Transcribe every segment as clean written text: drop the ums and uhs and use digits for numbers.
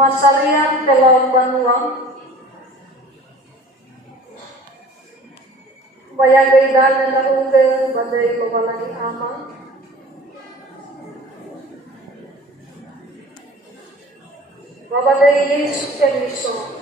Masarian Telong Banuang, Bayagay Danan na Ude, Baday Bawalangi Ama, Babaday Yesus Keriso,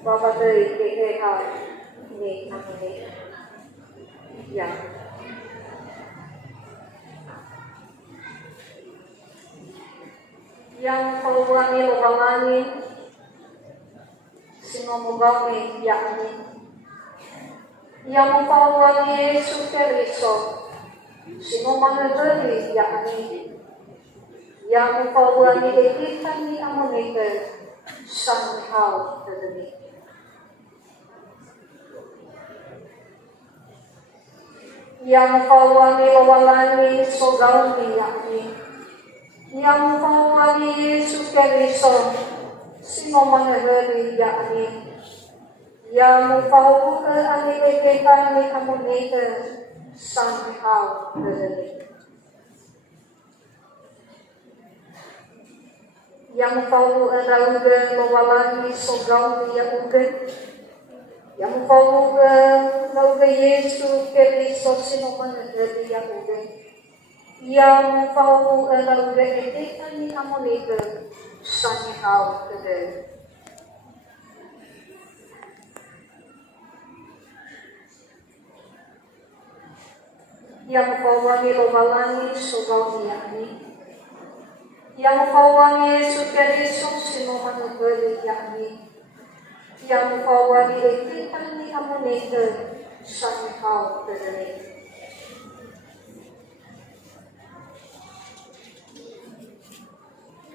Babaday Keheha, ni Amane, Yan. Yang Pauwangi Lubangani, Sinumugami Yakni, Yang Pauwangi Yesus Keriso, Sinumanagari Yakni, Yang Pauwangi Ekitan ni Amonite, Sanghao Tadani. Yang Pauwangi Lubangani Sogami Yakni, Yang Pauwangi Yesus Keriso, Sinumanagari Yakni, Yang Pauwangi Ani Ekitan ni Amonite, Sanghao Tadani. Yang Pauwangi Rauge Bawalangi Sogami Yakni, Yang Pauwangi Rauge Yesus Keriso, Sinumanagari Yakni, Yang Pauwangi Rauge Ekitan ni Amonite, Sanghao Tadani. Yang Pauwangi Bawalangi Sogami Yakni, Yang Pauwangi Yesus Keriso, Sinumanagari Yakni, Yang Pauwangi Ekitan ni Amonite, Sanghao Tadani.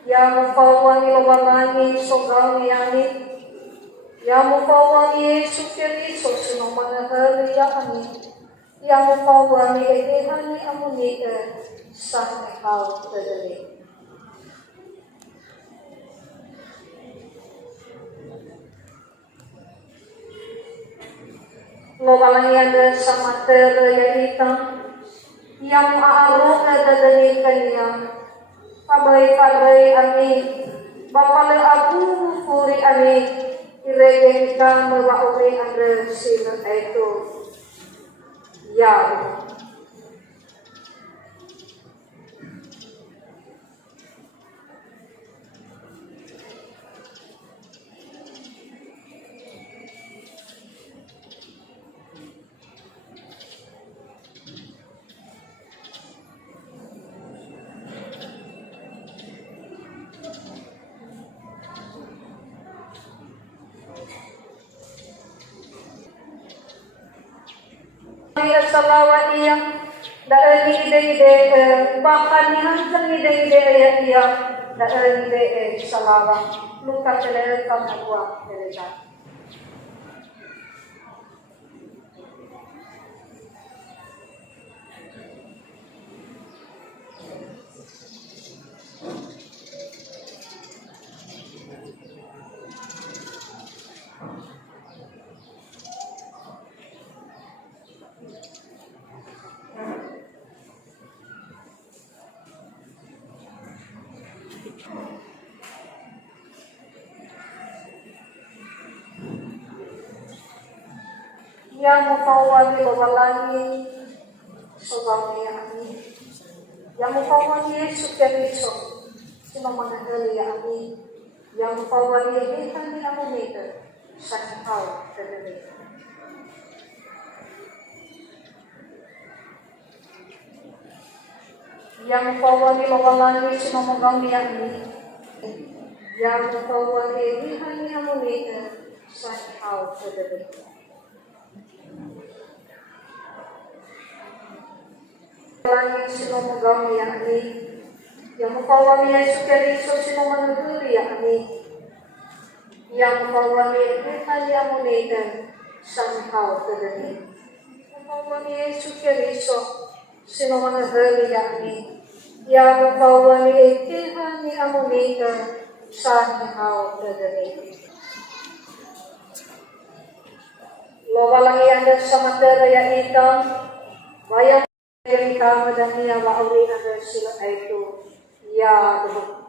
Yang Pauwangi Bawalangi Sogami Yakni, Yang Pauwangi Yesus Keriso, Sinumanagari Yakni, Yang Pauwangi Ekitan ni Amonite, Sanghao Tadani. Lobalangi ada sama terayaitan, yang aarok dadani kanya, pabay-pabay ani, bapala aku puri ani, iregeng ka mawauli anda sila ito, ya. Iya salawat iya, dah ide bahkan nihan ide iya, dah ide salawat luka celera kamu buat celera. Yang Pauwangi Bawalangi Sogami Yakni, Yang Pauwangi Yesus Keriso, Sinumanagari Yakni, Yang Pauwangi Ekitan ni Amonite, Sanghao Tadani. Yang Pauwangi Bawalangi Sinumagami Yakni, Yang Pauwangi Ekitan ni Amonite, Sanghao Tadani. Langit Sinumagami Yakni, Yang Pauwangi Yesus Keriso, Sinumanagari Yakni, Yang Pauwangi Ekitan ni Amonite, Sanghao Tadani. Yang Pauwangi Yesus Keriso, Sinumanagari Yakni, Yang Pauwangi Ekitan ni Amonite, Sanghao Tadani. Lobalangi anda sama terayaitan, bayang Yang kama dan niya wauli na sila itu ya dulu.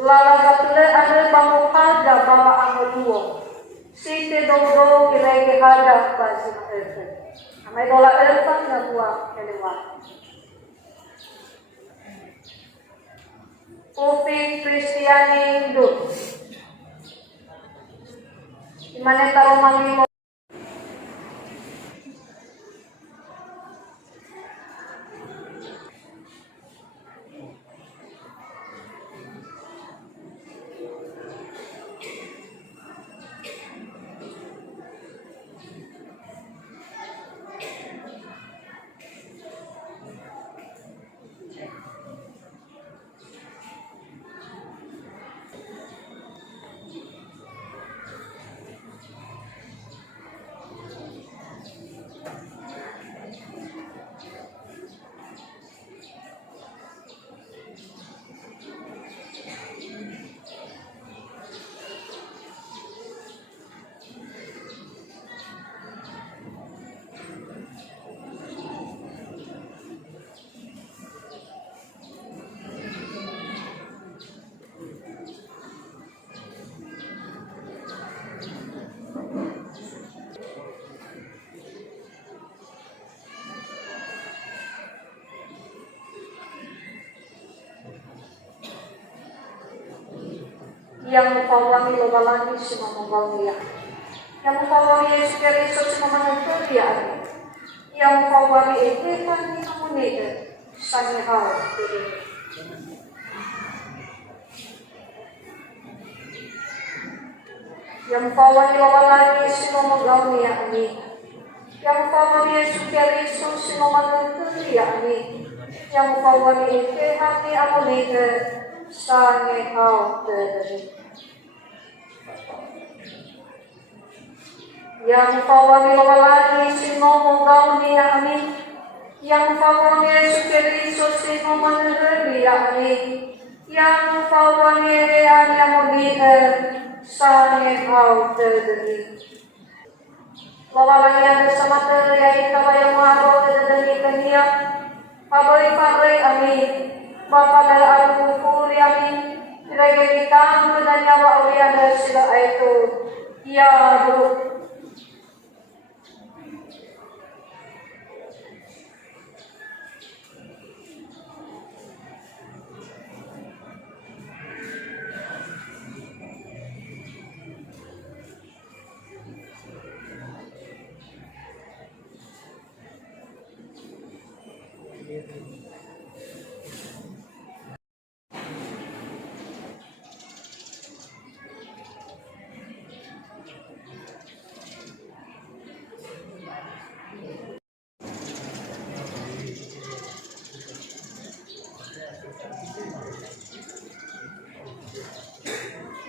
Lalagatule ane pamuhada baba angoduo. Site dodo kirege hada basi na elfe. Amai dola elfa na tua kelewa. Upi Kristiani Hindu. Imane taro mamimo. Yang mukawami lobalani sima mukawami ya. Yang mukawami Yesus Kristus sima menentu ya. Yang mukawami itu kan ni amunida sani hal. Yang mukawami lobalani sima mukawami ya ni. Yang mukawami Yesus Kristus sima menentu ya ni. Yang mukawami itu kan ni amunida sani hal. Yang kawami lobalani sino mongkau ni amin. Yang kawami Yesus Kristus sino meneri amin. Yang kawami reani amudine sane kau terdiri. Lobalani yang bersama terlihat kabayang maro terdiri kenia. Pabai amin. Bapa dari aku kuli amin. Kiranya kita dan nyawa ulian dari sila itu. Ya dulu.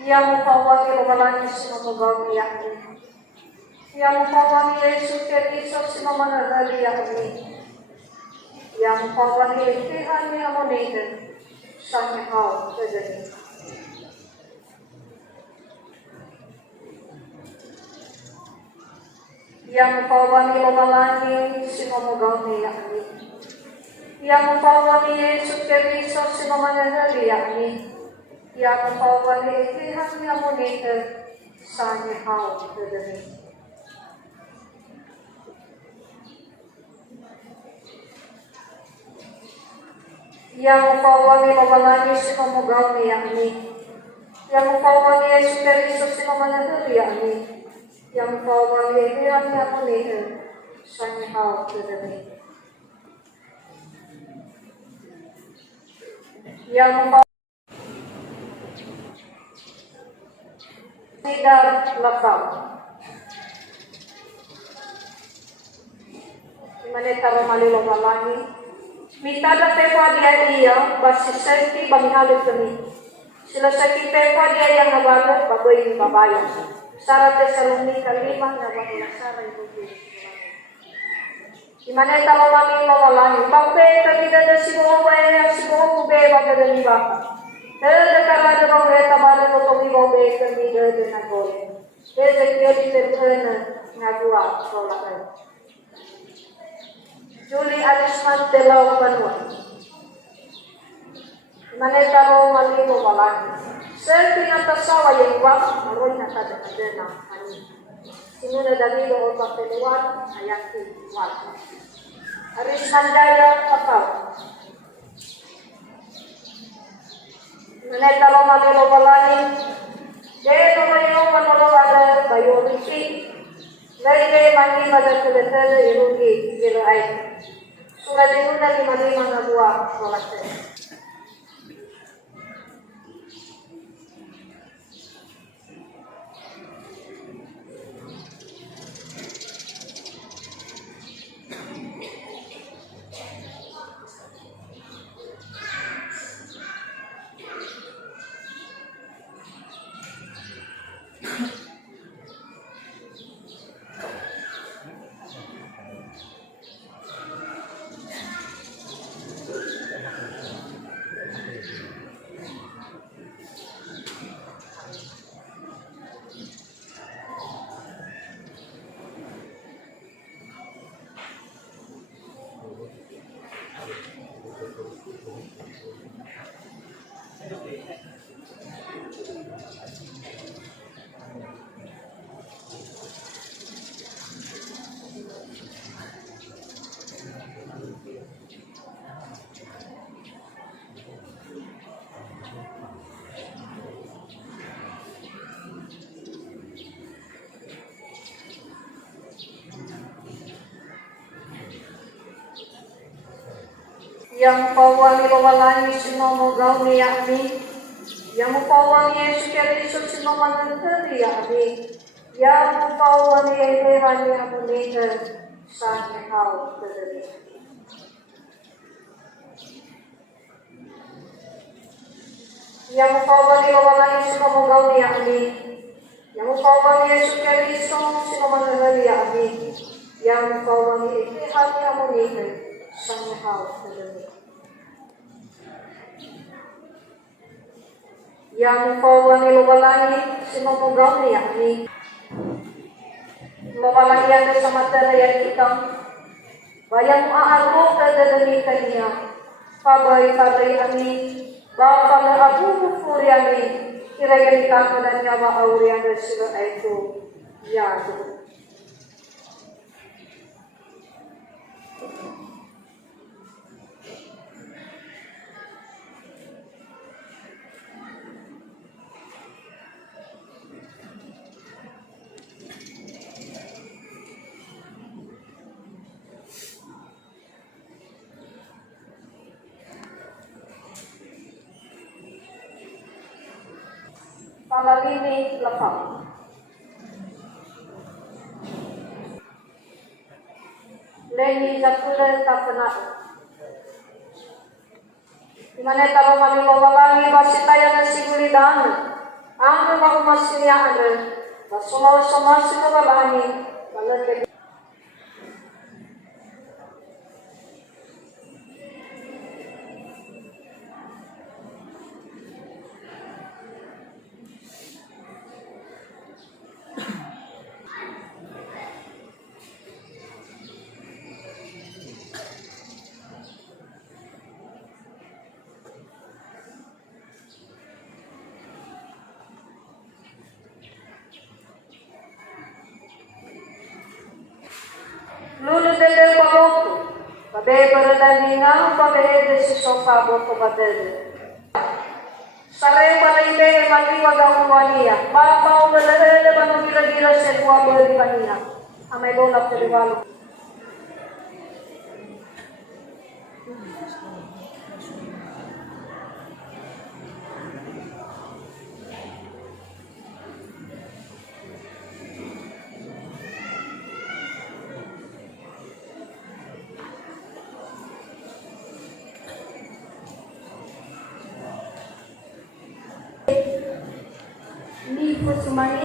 Yang mukawami lobalani sino mukawami yakni. Yang mukawami Yesus Kristus sino meneri yakni. Yang mukawami Tuhan yang amunida sani hal terdiri. Yang mukawami lobalani sino mukawami yakni. Yang mukawami Yesus Kristus sino meneri yakni. Yang mukawami Tuhan yang amunida sani hal terdiri. Yang mukawami lobalani sino mukawami yakni. Yang mukawami Yesus Kristus sino meneri yakni. Yang mukawami Tuhan yang amunida sani hal terdiri. Yang mukawami tidak lekap. Imane taro mali lobalani. Mitada tepa dia basi senti banghalu kami. Sila sa kipepo dia yang nabagot bagoy ni babayan. Sara Tesalonika 5 na bakla sara ibu. Dimana talo mami mawalani. Bangpe kabida da sibuho bayan sibuho kube bagada ni baka. Terdekat ada bangpe tabada kotomi bangpe kabida da nagol. Ezekiel diterkena ngagua sekolah. Juli Alisman Telau Banua. Mana taro malimo malaki. Selfie na tasawa yang wak maroy na kada na ani. Sinuna dalido o papeluan ayaki wak. Aris Mandaya kapal. Mana taro malimo malaki. Jaya mayo manolo ada bayo risi. Lagi mandi pada kuletel irugi gelo ay. Sudah dinuna lima na buah kolakte. Yang pawang iwawalani sinomogaw ni Yami, yang pawang Yesu Kristo sinomanagtari Yami, yang pawang Yehan Yamunikan sa Nyahaw Tadari. Yang pawang iwawalani sinomogaw ni Yami, yang pawang Yesu Kristo sinomanagtari Yami, yang pawang Yehan Yamunikan sa Nyahaw Tadari. Yang pawang iluwalani sinomogaw ni Yami. Mawalagi ang sa materayan itang bayang aarmo kadadamitan niya. Pabay-pabay ami, baka na abubufuri ami, kirayan ikakunan niya maauriyan na sila ay ito. Yado. Pangalini lapang. Leni Zakula Tapanao. Dimana taro kami mawalangi basitaya ng siguridad. Ang mga umasiniyaan na sumaw-sumaw sinawalani. Malalagay. Lulu del pagotto, vabbè per dalina, vabbè del si sofa botto badel. Sarei balai maliwa gawuania, papa ulalele banu gira-gira sa buwa bali bania. Amay bola periwalo. Maria